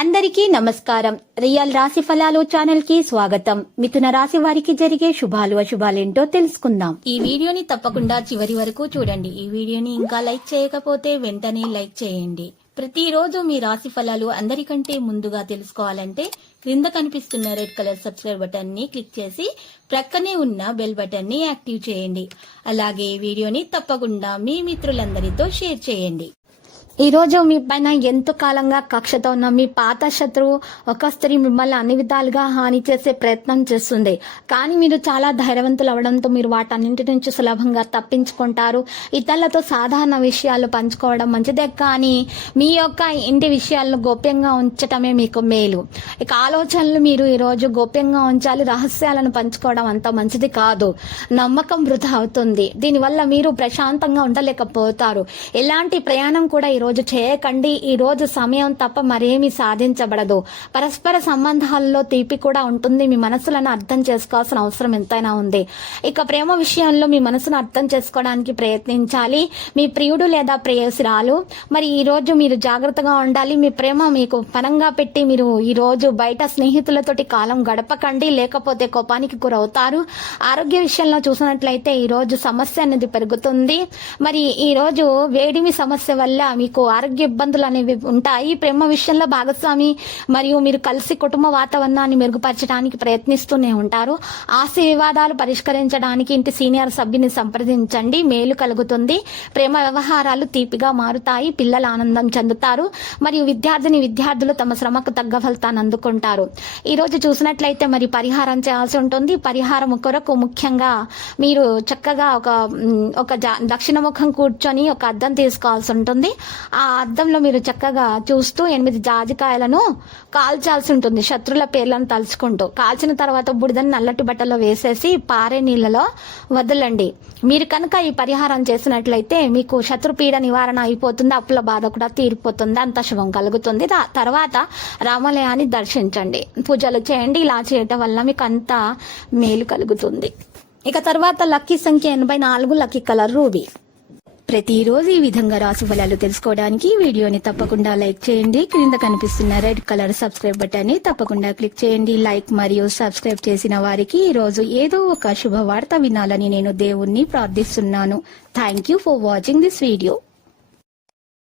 అందరికీ నమస్కారం. రియల్ రాశి ఫలాలు ఛానల్ కి స్వాగతం. మిథున రాశి వారికి జరిగే శుభాలు అశుభాలేంటో తెలుసుకుందాం. ఈ వీడియోని తప్పకుండా చివరి వరకు చూడండి. ఈ వీడియోని ఇంకా లైక్ చేయకపోతే వెంటనే లైక్ చేయండి. ప్రతిరోజు మీ రాశి ఫలాలు అందరికంటే ముందుగా తెలుసుకోవాలంటే క్రింద కనిపిస్తున్న రెడ్ కలర్ సబ్స్క్రైబ్ బటన్ ని క్లిక్ చేసి ప్రక్కనే ఉన్న బెల్ బటన్ ని యాక్టివ్ చేయండి. అలాగే ఈ వీడియోని తప్పకుండా మీ మిత్రులందరితో షేర్ చేయండి. ఈ రోజు మీ పైన ఎంతో కాలంగా కక్షతో ఉన్న మీ పాత శత్రువు ఒక స్త్రీ మిమ్మల్ని అన్ని విధాలుగా హాని చేసే ప్రయత్నం చేస్తుంది. కానీ మీరు చాలా ధైర్యవంతులు అవడంతో మీరు వాటన్నింటి నుంచి సులభంగా తప్పించుకుంటారు. ఇతరులతో సాధారణ విషయాలు పంచుకోవడం మంచిదే, కానీ మీ యొక్క ఇంటి విషయాలను గోప్యంగా ఉంచటమే మీకు మేలు. ఇక ఆలోచనలు మీరు ఈ రోజు గోప్యంగా ఉంచాలి. రహస్యాలను పంచుకోవడం అంత మంచిది కాదు. నమ్మకం వృధా అవుతుంది. దీనివల్ల మీరు ప్రశాంతంగా ఉండలేకపోతారు. ఎలాంటి ప్రయాణం కూడా ఈ రోజు చేయకండి. ఈ రోజు సమయం తప్ప మరేమీ సాధించబడదు. పరస్పర సంబంధాల్లో తీపి కూడా ఉంటుంది. మీ మనసులను అర్థం చేసుకోవాల్సిన అవసరం ఎంతైనా ఉంది. ఇక ప్రేమ విషయంలో మీ మనసును అర్థం చేసుకోవడానికి ప్రయత్నించాలి. మీ ప్రియుడు లేదా ప్రేయసురాలు మరి ఈ రోజు మీరు జాగ్రత్తగా ఉండాలి. మీ ప్రేమ మీకు పనంగా పెట్టి మీరు ఈ రోజు బయట స్నేహితులతోటి కాలం గడపకండి, లేకపోతే కోపానికి గురవుతారు. ఆరోగ్య విషయంలో చూసినట్లయితే ఈ రోజు సమస్య అనేది పెరుగుతుంది. మరి ఈ రోజు వేడిమి సమస్య వల్ల మీకు ఆరోగ్య ఇబ్బందులు అనేవి ఉంటాయి. ప్రేమ విషయంలో భాగస్వామి మరియు మీరు కలిసి కుటుంబ వాతావరణాన్ని మెరుగుపరచడానికి ప్రయత్నిస్తూనే ఉంటారు. ఆస్తి వివాదాలు పరిష్కరించడానికి ఇంటి సీనియర్ సభ్యుని సంప్రదించండి, మేలు కలుగుతుంది. ప్రేమ వ్యవహారాలు తీపిగా మారుతాయి. పిల్లలు ఆనందం చెందుతారు. మరియు విద్యార్థులు తమ శ్రమకు తగ్గ ఫలితాన్ని అందుకుంటారు. ఈ రోజు చూసినట్లయితే మరి పరిహారం చేయాల్సి ఉంటుంది. పరిహారం కొరకు ముఖ్యంగా మీరు చక్కగా ఒక దక్షిణముఖం కూర్చొని ఒక అద్దం తీసుకోవాల్సి ఉంటుంది. ఆ అద్దంలో మీరు చక్కగా చూస్తూ 8 జాజికాయలను కాల్చాల్సి ఉంటుంది, శత్రుల పేర్లను తలుచుకుంటూ. కాల్చిన తర్వాత బుడిదని నల్లటి బట్టలో వేసేసి పారే నీళ్లలో వదలండి. మీరు కనుక ఈ పరిహారం చేసినట్లయితే మీకు శత్రుపీడ నివారణ అయిపోతుంది. అప్పుల బాధ కూడా తీరిపోతుంది. అంత శుభం కలుగుతుంది. తర్వాత రామాలయాన్ని దర్శించండి, పూజలు చేయండి. ఇలా చేయటం వల్ల మీకు అంత మేలు కలుగుతుంది. ఇక తర్వాత లక్కీ సంఖ్య 84, లక్కీ కలర్ రూబీ. ప్రతిరోజు ఈ విధంగా రాశి ఫలాలు తెలుసుకోవడానికి వీడియోని తప్పకుండా లైక్ చేయండి. క్రింద కనిపిస్తున్న రెడ్ కలర్ సబ్స్క్రైబ్ బటన్ ని తప్పకుండా క్లిక్ చేయండి. లైక్ మరియు సబ్స్క్రైబ్ చేసిన వారికి ఈ రోజు ఏదో ఒక శుభవార్త వినాలని నేను దేవుణ్ణి ప్రార్థిస్తున్నాను. Thank you for watching this video.